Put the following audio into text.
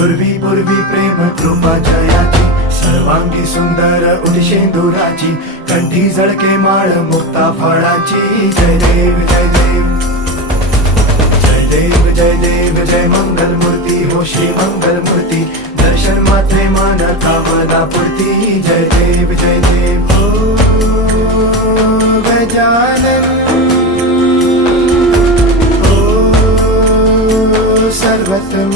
दुर्वी पूर्वी प्रेम कृपा जयाची, सर्वांगी सुंदर उठी शेंदुराची, कंठी झळके माळ मुक्ता फळाची. जय देव जय देव जय देव जय देव जय मंगल मूर्ती हो श्री मंगल मूर्ती, दर्शन मात्रे मान कामना पूर्ती. जय देव हो गजानन हो सर्वत्र